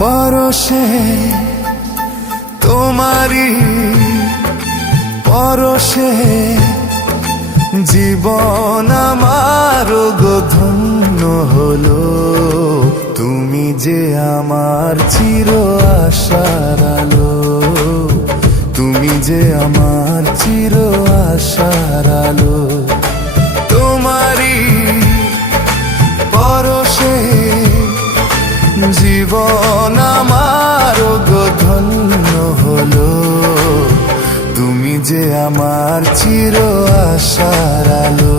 পরশে তোমারি পরশে জীবন আমার গো ধন্য হলো। তুমি যে আমার চির আশার আলো, তুমি যে আমার চির আশার আলো। তোমারি পরশে জীবন আমার গো ধন্য হলো। তুমি যে আমার চির আশার আলো।